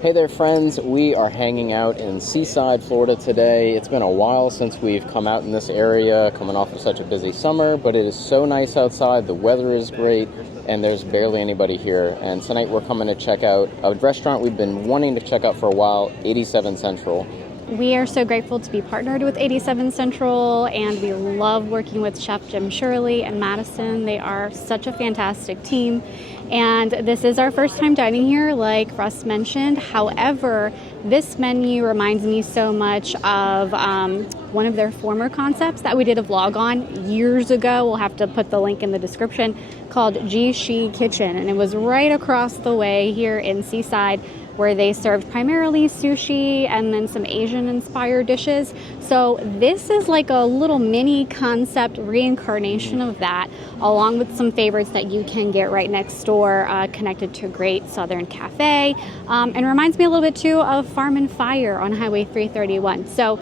Hey there, friends. We are hanging out in Seaside, Florida today. It's been a while since we've come out in this area, coming off of such a busy summer, but it is so nice outside. The weather is great, and there's barely anybody here. And tonight we're coming to check out a restaurant we've been wanting to check out for a while, 87 Central. We are so grateful to be partnered with 87 Central, and we love working with Chef Jim Shirley and Madison. They are such a fantastic team. And this is our first time dining here, like Russ mentioned. However, this menu reminds me so much of one of their former concepts that we did a vlog on years ago. We'll have to put the link in the description, called G She Kitchen. And it was right across the way here in Seaside, where they served primarily sushi and then some Asian-inspired dishes. So this is like a little mini concept reincarnation of that, along with some favorites that you can get right next door, connected to a great Southern cafe, and reminds me a little bit too of Farm and Fire on Highway 331. So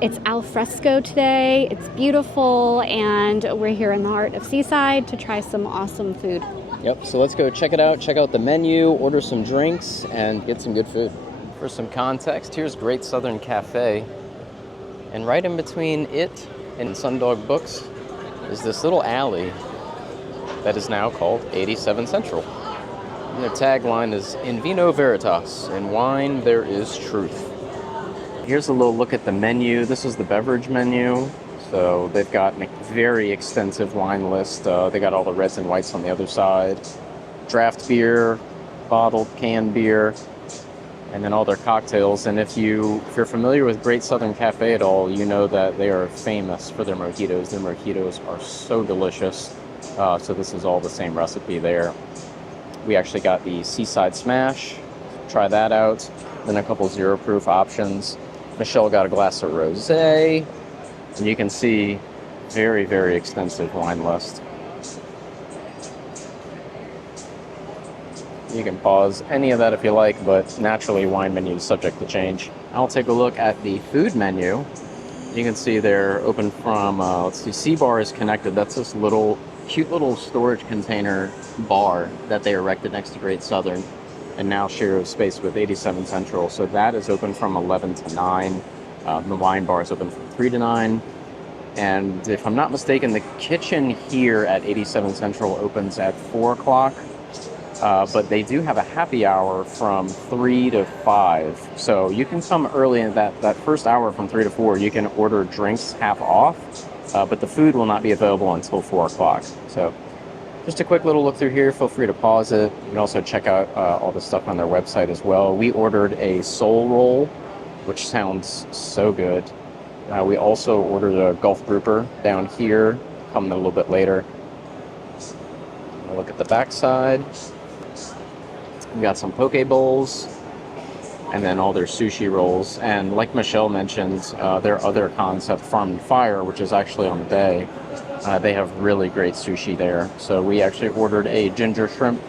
it's al fresco today. It's beautiful, and we're here in the heart of Seaside to try some awesome food. Yep, so let's go check it out, check out the menu, order some drinks, and get some good food. For some context, here's Great Southern Cafe. And right in between it and Sundog Books is this little alley that is now called 87 Central. And their tagline is, "In vino veritas, in wine there is truth." Here's a little look at the menu. This is the beverage menu. So they've got a very extensive wine list. They got all the reds and whites on the other side. Draft beer, bottled canned beer, and then all their cocktails. And if you're familiar with Great Southern Cafe at all, you know that they are famous for their mojitos. Their mojitos are so delicious. So this is all the same recipe there. We actually got the Seaside Smash. Try that out. Then a couple zero proof options. Michelle got a glass of rosé. And you can see very, very extensive wine list. You can pause any of that if you like, but naturally wine menu is subject to change. I'll take a look at the food menu. You can see they're open from, C-Bar is connected. That's this cute little storage container bar that they erected next to Great Southern and now share space with 87 Central. So that is open from 11 to 9. The wine bar is open from 3 to 9. And if I'm not mistaken, the kitchen here at 87 Central opens at 4 o'clock. But they do have a happy hour from 3 to 5. So you can come early in that first hour from 3 to 4. You can order drinks half off, but the food will not be available until 4 o'clock. So just a quick little look through here. Feel free to pause it. You can also check out all the stuff on their website as well. We ordered a soul roll, which sounds so good. We also ordered a Gulf grouper down here, coming a little bit later. Look at the back side. We got some poke bowls, and then all their sushi rolls. And like Michelle mentioned, their other concept, Farm and Fire, which is actually on the bay, they have really great sushi there. So we actually ordered a ginger shrimp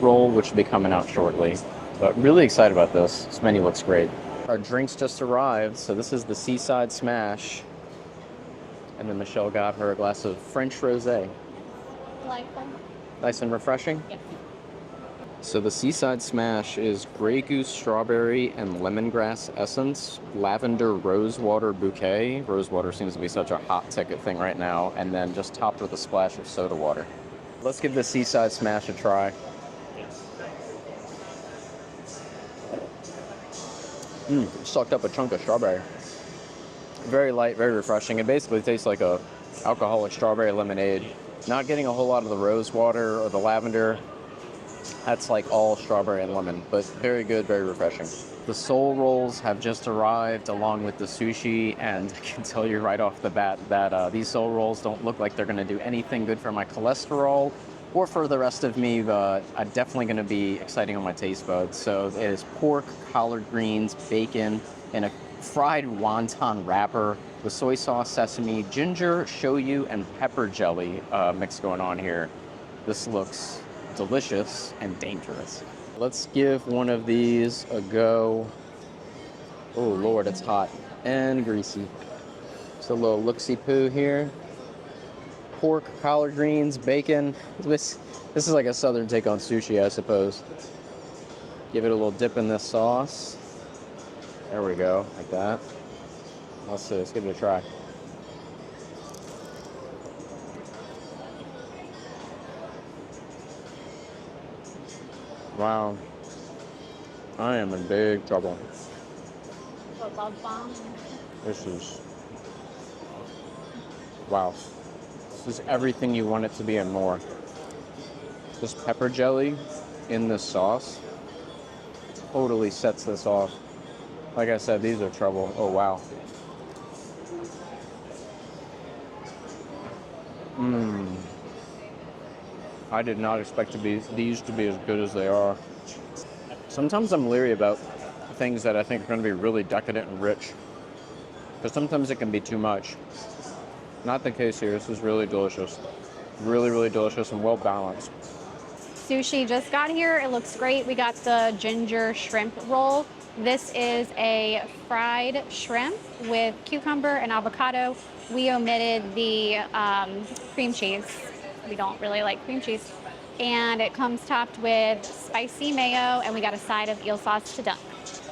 roll, which will be coming out shortly. But really excited about this. This menu looks great. Our drinks just arrived, so this is the Seaside Smash. And then Michelle got her a glass of French rosé. Delightful. Nice and refreshing? Yes. So the Seaside Smash is Grey Goose Strawberry and Lemongrass Essence, Lavender Rosewater Bouquet. Rosewater seems to be such a hot ticket thing right now. And then just topped with a splash of soda water. Let's give the Seaside Smash a try. Sucked up a chunk of strawberry. Very light, very refreshing. It basically tastes like a alcoholic strawberry lemonade. Not getting a whole lot of the rose water or the lavender. That's like all strawberry and lemon, but very good, very refreshing. The soul rolls have just arrived along with the sushi, and I can tell you right off the bat that these soul rolls don't look like they're going to do anything good for my cholesterol or for the rest of me, but I'm definitely going to be exciting on my taste buds. So it is pork, collard greens, bacon, and a fried wonton wrapper with soy sauce, sesame, ginger, shoyu, and pepper jelly mix going on here. This looks delicious and dangerous. Let's give one of these a go. Oh Lord, it's hot and greasy. Just a little look-see-poo here. Pork, collard greens, bacon. This is like a southern take on sushi, I suppose. Give it a little dip in this sauce. There we go, like that. Let's see, let's give it a try. Wow. I am in big trouble. This is... Wow. This is everything you want it to be and more. This pepper jelly in this sauce totally sets this off. Like I said, these are trouble. Oh, wow. I did not expect these to be as good as they are. Sometimes I'm leery about things that I think are going to be really decadent and rich, because sometimes it can be too much. Not the case here. This is really delicious. Really, really delicious and well balanced. Sushi just got here. It looks great. We got the ginger shrimp roll. This is a fried shrimp with cucumber and avocado. We omitted the cream cheese. We don't really like cream cheese. And it comes topped with spicy mayo, and we got a side of eel sauce to dunk.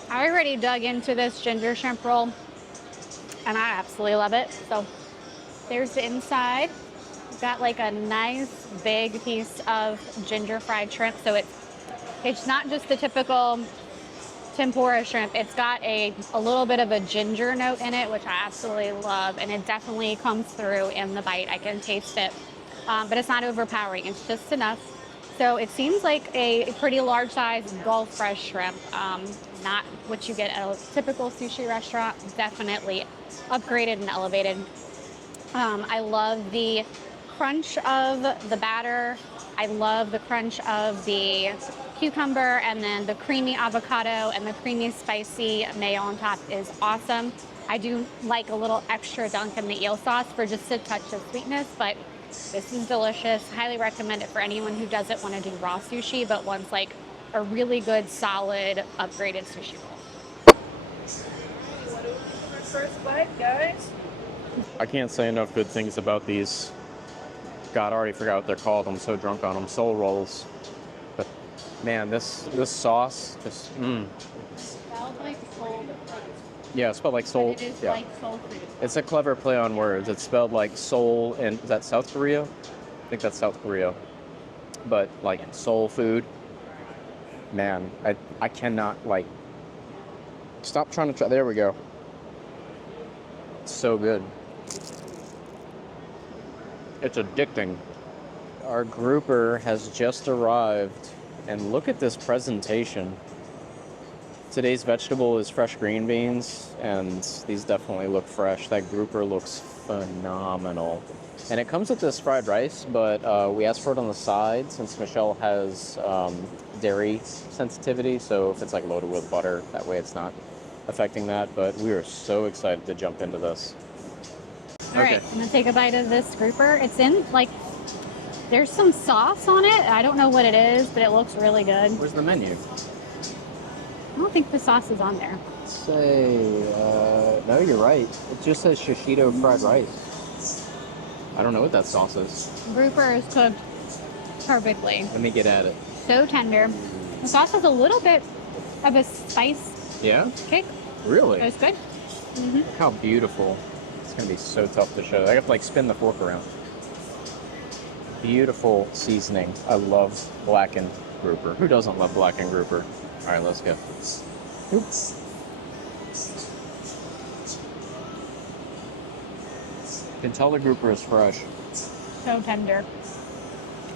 I already dug into this ginger shrimp roll, and I absolutely love it. So there's the inside. We've got like a nice big piece of ginger fried shrimp. So it's not just the typical tempura shrimp. It's got a little bit of a ginger note in it, which I absolutely love, and it definitely comes through in the bite. I can taste it, but it's not overpowering. It's just enough. So it seems like a pretty large size Gulf fresh shrimp, not what you get at a typical sushi restaurant. Definitely upgraded and elevated. I love the crunch of the batter. I love the crunch of the cucumber, and then the creamy avocado and the creamy spicy mayo on top is awesome. I do like a little extra dunk in the eel sauce for just a touch of sweetness, but this is delicious. Highly recommend it for anyone who doesn't want to do raw sushi but wants like a really good, solid, upgraded sushi roll. First bite, guys. I can't say enough good things about these. God, I already forgot what they're called. I'm so drunk on them. Soul rolls. But man, this sauce just It smells like soul. Yeah, it's spelled like soul. It is yeah. like soul food. It's a clever play on words. It's spelled like soul, and is that South Korea? I think that's South Korea. But like soul food. Man, I cannot like stop trying to try. There we go. It's so good. It's addicting. Our grouper has just arrived, and look at this presentation. Today's vegetable is fresh green beans, and these definitely look fresh. That grouper looks phenomenal. And it comes with this fried rice, but we asked for it on the side since Michelle has dairy sensitivity, so if it's like loaded with butter, that way it's not affecting that. But we are so excited to jump into this. All right, I'm gonna take a bite of this grouper. It's in like, there's some sauce on it. I don't know what it is, but it looks really good. Where's the menu? I don't think the sauce is on there. No, you're right. It just says shishito fried rice. I don't know what that sauce is. Grouper is cooked perfectly. Let me get at it. So tender. The sauce has a little bit of a spice Yeah? kick. Really? It's good. Look how beautiful. It's going to be so tough to show. I have to like spin the fork around. Beautiful seasoning. I love blackened grouper. Who doesn't love blackened grouper? All right, let's go. Oops. You can tell the grouper is fresh. So tender.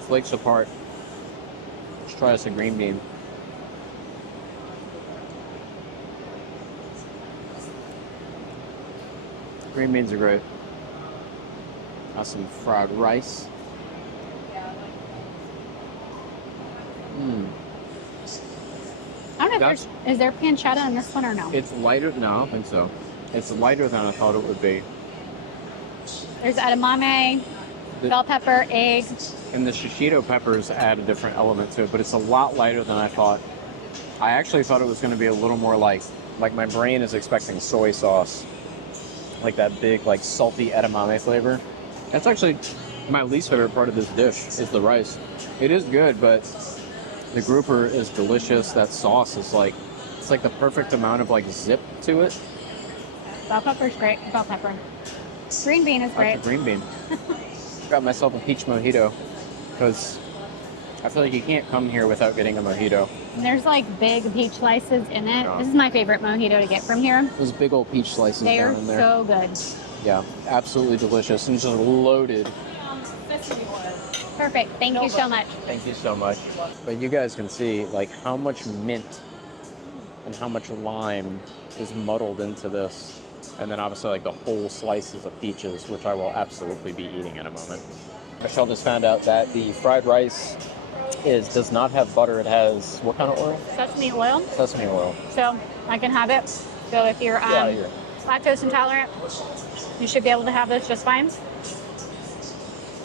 Flakes apart. Let's try us a green bean. Green beans are great. Got some fried rice. I don't know if is there pancetta in this one or no? It's lighter. No, I don't think so. It's lighter than I thought it would be. There's edamame, bell pepper, egg. And the shishito peppers add a different element to it, but it's a lot lighter than I thought. I actually thought it was going to be a little more like my brain is expecting soy sauce. Like that big, like salty edamame flavor. That's actually my least favorite part of this dish is the rice. It is good, but The grouper is delicious. That sauce is like, it's like the perfect amount of like zip to it. Bell pepper's great. Bell pepper. Green bean is great. Like the green bean. Got myself a peach mojito because I feel like you can't come here without getting a mojito. And there's like big peach slices in it. Yeah. This is my favorite mojito to get from here. Those big old peach slices They are down in there. so good. Yeah, absolutely delicious and just loaded. Perfect. Thank you so much. Thank you so much. But you guys can see like how much mint and how much lime is muddled into this. And then obviously like the whole slices of peaches, which I will absolutely be eating in a moment. Michelle just found out that the fried rice does not have butter. It has what kind of oil? Sesame oil. Sesame oil. So I can have it. So if you're lactose intolerant, you should be able to have this just fine.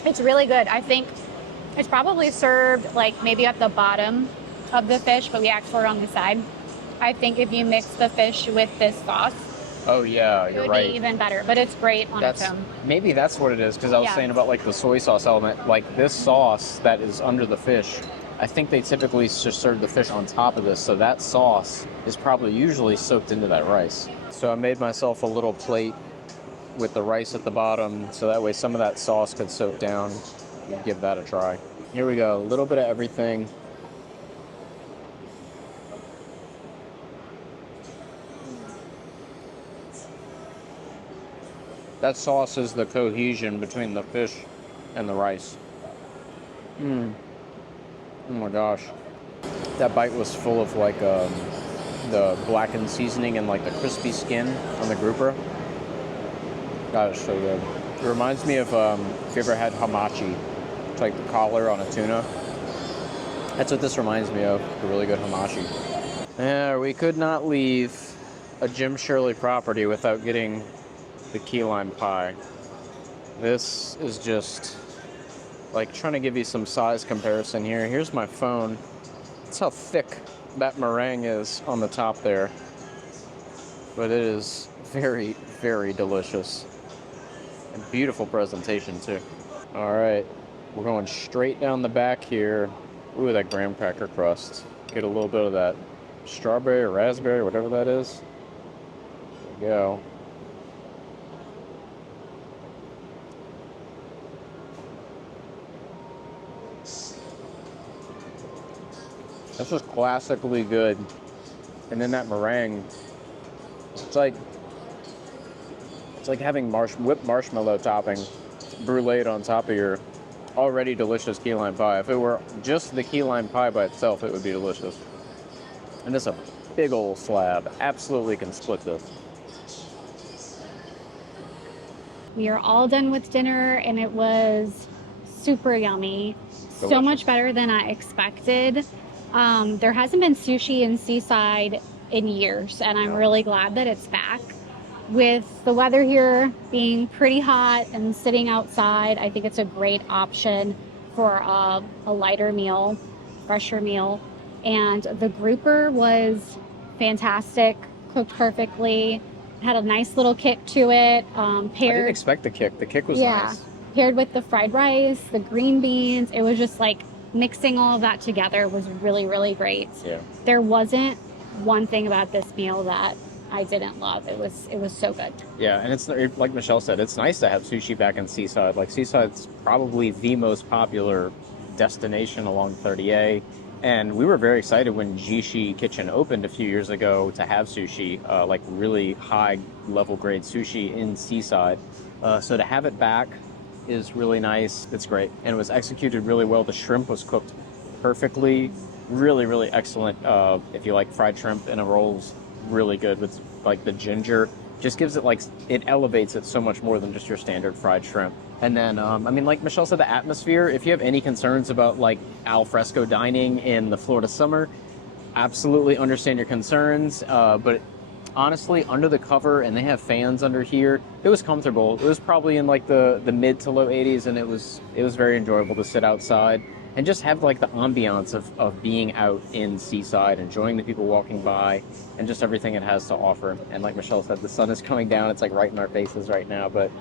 It's really good. I think it's probably served like maybe at the bottom of the fish, but we asked for it on the side. I think if you mix the fish with this sauce, Oh yeah, it you're would right. be even better, but it's great on its own. Maybe that's what it is, because I was saying about like the soy sauce element. Like this sauce that is under the fish, I think they typically just serve the fish on top of this, so that sauce is probably usually soaked into that rice. So I made myself a little plate with the rice at the bottom, so that way some of that sauce could soak down. Give that a try. Here we go, a little bit of everything. That sauce is the cohesion between the fish and the rice. Oh my gosh. That bite was full of like the blackened seasoning and like the crispy skin on the grouper. God, it's so good. It reminds me of if you ever had hamachi. It's like the collar on a tuna. That's what this reminds me of, a really good hamachi. Yeah, we could not leave a Jim Shirley property without getting the key lime pie. This is just like trying to give you some size comparison here. Here's my phone. That's how thick that meringue is on the top there. But it is very, very delicious. And beautiful presentation too. All right, we're going straight down the back here. Ooh, that graham cracker crust. Get a little bit of that strawberry or raspberry, whatever that is. There we go. That's just classically good. And then that meringue, it's like having whipped marshmallow topping bruleed on top of your already delicious key lime pie. If it were just the key lime pie by itself, it would be delicious. And it's a big old slab. Absolutely can split this. We are all done with dinner and it was super yummy. Delicious. So much better than I expected. There hasn't been sushi in Seaside in years, and I'm really glad that it's back. With the weather here being pretty hot and sitting outside, I think it's a great option for a lighter meal, fresher meal. And the grouper was fantastic, cooked perfectly, had a nice little kick to it. I didn't expect the kick. The kick was nice. Paired with the fried rice, the green beans, it was just like mixing all of that together was really, really great. Yeah. There wasn't one thing about this meal that I didn't love. It was so good. Yeah, and it's like Michelle said, it's nice to have sushi back in Seaside. Like Seaside's probably the most popular destination along 30A. And we were very excited when Jishi Kitchen opened a few years ago to have sushi, like really high level grade sushi in Seaside. So to have it back is really nice. It's great. And it was executed really well. The shrimp was cooked perfectly. Really, really excellent. If you like fried shrimp in a roll's really good with like the ginger. Just gives it like, it elevates it so much more than just your standard fried shrimp. And then, I mean, like Michelle said, the atmosphere, if you have any concerns about like al fresco dining in the Florida summer, absolutely understand your concerns. But honestly, under the cover, and they have fans under here, it was comfortable. It was probably in like the mid to low 80s, and it was very enjoyable to sit outside and just have like the ambiance of being out in Seaside, enjoying the people walking by, and just everything it has to offer. And like Michelle said, the sun is coming down. It's like right in our faces right now, but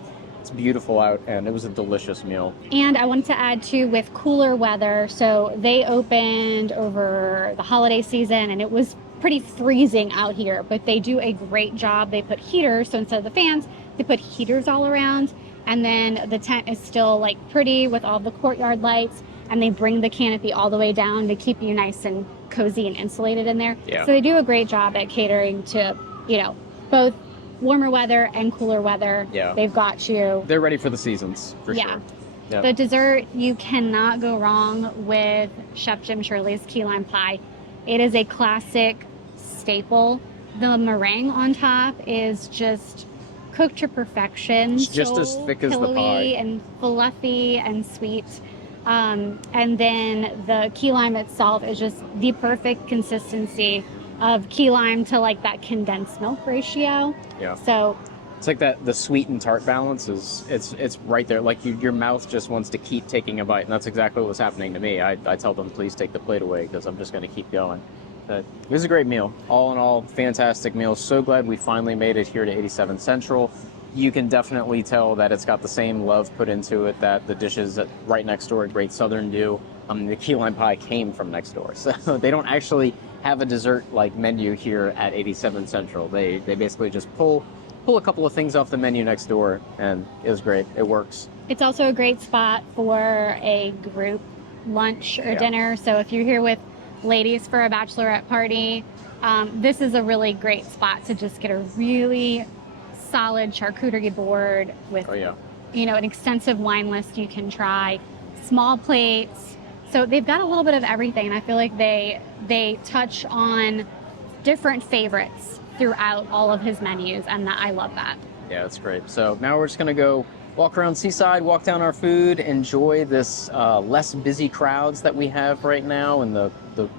It's beautiful out, and it was a delicious meal. And I wanted to add too, with cooler weather, so they opened over the holiday season and it was pretty freezing out here, but they do a great job. They put heaters, so instead of the fans, they put heaters all around, and then the tent is still like pretty with all the courtyard lights, and they bring the canopy all the way down to keep you nice and cozy and insulated in there. Yeah. So they do a great job at catering to, you know, both warmer weather and cooler weather. Yeah. They've got you. They're ready for the seasons, for sure. Yeah. The dessert, you cannot go wrong with Chef Jim Shirley's key lime pie. It is a classic staple. The meringue on top is just cooked to perfection. It's just as thick as the pillowy pie. And fluffy and sweet. And then the key lime itself is just the perfect consistency of key lime to like that condensed milk ratio. Yeah. So it's like that, the sweet and tart balance is, it's right there. Like your mouth just wants to keep taking a bite, and that's exactly what was happening to me. I tell them, please take the plate away, because I'm just going to keep going. But it was a great meal. All in all, fantastic meal. So glad we finally made it here to 87 Central. You can definitely tell that it's got the same love put into it that the dishes right next door at Great Southern do. The key lime pie came from next door. So they don't actually have a dessert-like menu here at 87 Central. They basically just pull a couple of things off the menu next door, and it was great. It works. it's also a great spot for a group lunch or dinner. So if you're here with ladies for a bachelorette party, this is a really great spot to just get a really solid charcuterie board with, you know, an extensive wine list you can try, small plates. So they've got a little bit of everything, and I feel like they touch on different favorites throughout all of his menus, and I love that. Yeah, that's great. So now we're just gonna go walk around Seaside, walk down our food, enjoy this less busy crowds that we have right now, and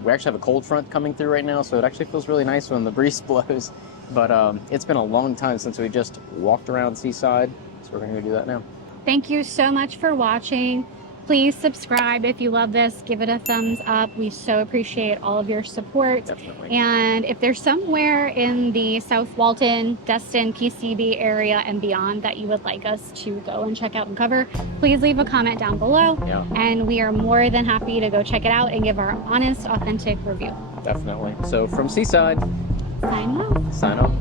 we actually have a cold front coming through right now, so it actually feels really nice when the breeze blows. But it's been a long time since we just walked around Seaside, so we're gonna go do that now. Thank you so much for watching. Please subscribe if you love this. Give it a thumbs up. We so appreciate all of your support. Definitely. And if there's somewhere in the South Walton, Destin, PCB area and beyond that you would like us to go and check out and cover, please leave a comment down below. Yeah. And we are more than happy to go check it out and give our honest, authentic review. Definitely. So from Seaside, Sign off. sign off.